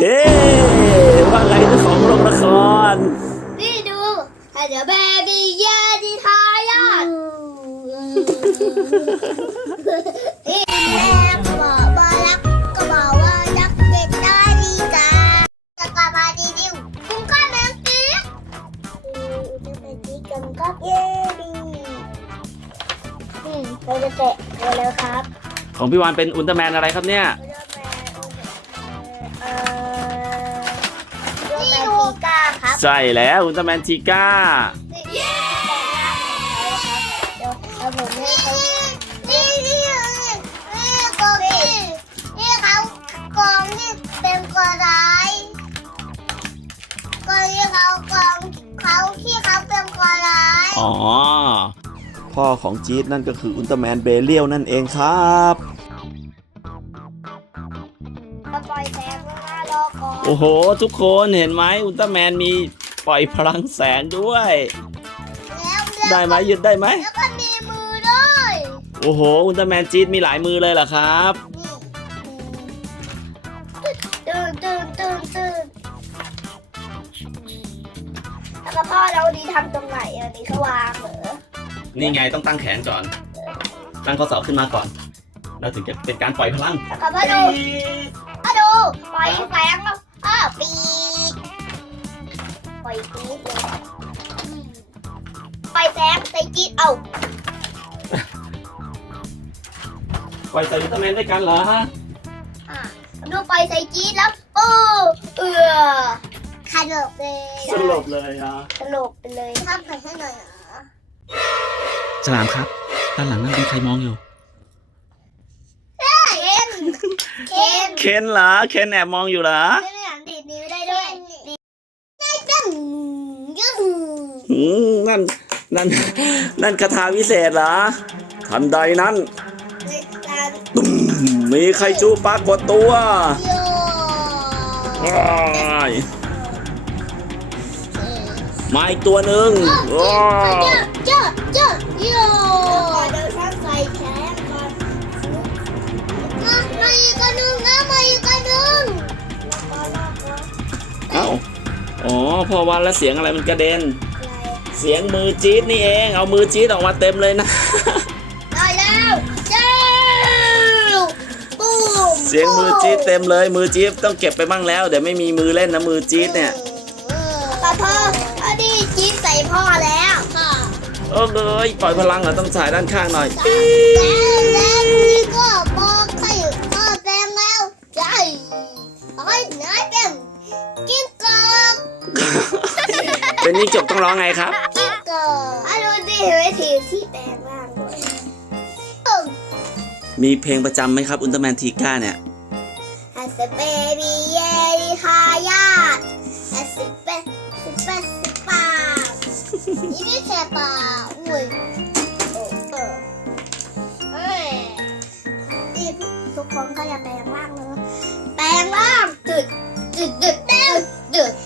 เฮ้ว่าไงเจ้าของโรงละครนี่ดูให้เดี๋ยวแบบี้เย่ดีทายาทนี่แม่ก็บอกว่ารักก็บอกว่ารักเด็กได้ดีจ้าจะกลับมาดีดิวคุณก็แมงกิ๊กจะไปกิ๊กกันก็เย่ดีอืมเราจะเตะเร็วๆครับ ของพี่วานเป็นอุลตร้าแมนอะไรครับเนี่ย ใช่แล้วอุลตร้าแมนทีก้าเย้เดี๋ยวเอาผมให้เขานี่นี่นี่กองนี่นี่เขากองนี่เป็นกระไรกองนี่เขากองเขาที่เขาเป็นกระไรอ๋อ พ่อของจี๊ดนั่นก็คืออุลตร้าแมนเบเลียวนั่นเองครับ โอ้โห ทุกคนเห็นไหมอุลตร้าแมนมีปล่อยพลังแสงด้วย แล้วได้ไหมยึดได้ไหมแล้วก็มีมือด้วยโอ้โห อุลตร้าแมนจี๊ดมีหลายมือเลยเหรอครับ ตื่นตื่นตื่นตื่นแล้วก็พ่อเราดีทำตรงไหนอะนี่เขาวางเหรอนี่ไงต้องตั้งแขนก่อน ตั้งข้อศอกขึ้นมาก่อน เราถึงจะเป็นการปล่อยพลัง แล้วก็พ่อดู ใส่จีดเอาปล่อยใส่อุลตร้าแมนด้วยกันเหรออะดูปล่อยใส่จีดแล้วโอ้เอือขลบเลยสลบเลยอะสลบไปเลยทำไปให้หน่อยเหรอฉลามครับ ด้านหลังนั่นเป็นใครมองอยู่ เคนเคนเคนเหรอ เคนแอบมองอยู่เหรอไม่ได้หลังดีดนิ้วได้ด้วยได้จังยังอืมนั่น นั่น นั่นคาถาวิเศษเหรอ ทันใดนั้นตุ้มมีไคจูปรากฏตัวโยว้ายมาอีกตัวหนึ่งว้าวเจ้าเจ้าโยเดี๋ยวฉันใสแขนก่อนมามาอีกคนหนึ่งนะมาอีกคนหนึ่งเอ้าอ๋อพอวันแล้วเสียงอะไรมันกระเด็น เสียงมือจี๊ดนี่เอง เอามือจี๊ดออกมาเต็มเลยนะ ได้แล้วเจ้าปุ้มเสียงมือจี๊ดเต็มเลย มือจี๊ดต้องเก็บไปบ้างแล้ว เดี๋ยวไม่มีมือเล่นนะมือจี๊ดเนี่ยพ่อพ่ออันนี้จี๊ดใส่พ่อแล้วค่ะเออเลยปล่อยพลังเหรอต้องฉายด้านข้างหน่อยแล้วแล้วนี่ก็บ เป็นยิ่งจบต้องร้องไงครับกิ้งกอกอะดูดิเห็นไหมถือที่แปลงร่างด้วยมีเพลงประจำไหมครับอุลตร้าแมนทีก้าเนี่ย As a baby เย่ดิฮายาท As a be as a be as a ป่านี่ไม่แค่ป่าอุ้ยโอ้เออเฮ้ยนี่ทุกคนก็จะแปลงร่างเลยแปลงร่างดึดดึดดึดดึดดึดแปลงร่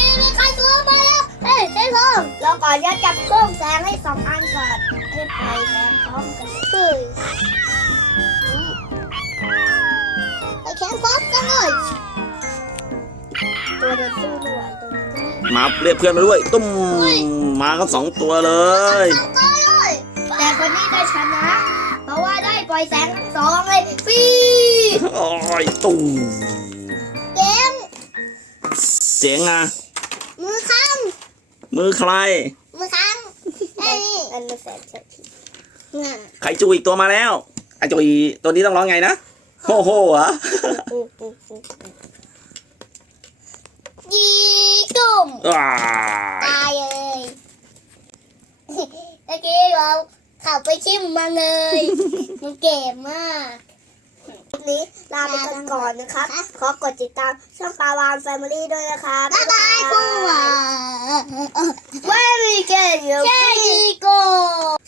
พ่อเราก่อนจะจับเครื่องแสงให้สองอันก่อนให้ไปแสงพร้อมกันเฮ้ยไปแขนพร้อมกันเลยตัวเดินสู้ไม่ไหวตัวนั้นมาเรียกเพื่อนมาด้วย ตุ้มมากันสองตัวเลย ก็เลยแต่คนนี้ได้ชนะ เพราะว่าได้ปล่อยแสงทั้งสองเลยฟรีโอ้ยตุ้มเกมเจ๋งอะมือข้าง มือใคร มือข้างไอ้นี่อันมือแสนเฉยนั่นไคจูอีกตัวมาแล้วไคจูอีตัวนี้ต้องร้องไงนะโฮโฮเหรอยีกุ่มว้าตายเลยตะกี้เราขับไปชิมมาเลย มันเก๋มาก นี้ลาไปกันก่อนนะครับ ขอกดติดตามช่องปาวานแฟมิลี่ด้วยนะคะบ๊ายบายคุณหวานว่ามีเกมอยู่แค่ดีโก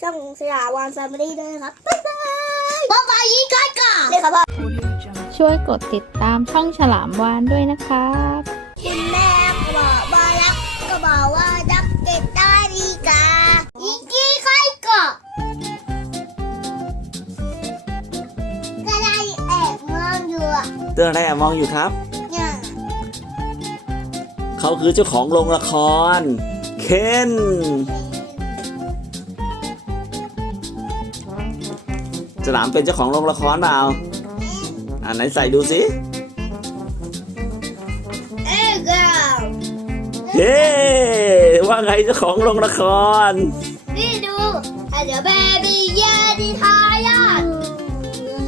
ช่องสยามวานแฟมิลี่ด้วยนะครับบ๊ายบายบ๊ายบายยี่ก้อยก่อนเลยครับพ่อช่วยกดติดตามช่องฉลามวานด้วยนะครับคุณแม่ก็บอกว่ารักก็บอกว่า ตือนอะไรอะมองอยู่ครับเนี่ยเขาคือเจ้าของโรงละคร เคนฉลามเป็นเจ้าของโรงละครเปล่าอ่าไหนใส่ดูสิ เอ้ย girl เฮ้ว่าไงเจ้าของโรงละคร นี่ดูถ้าเดี๋ยวเบบี้เยดีทาย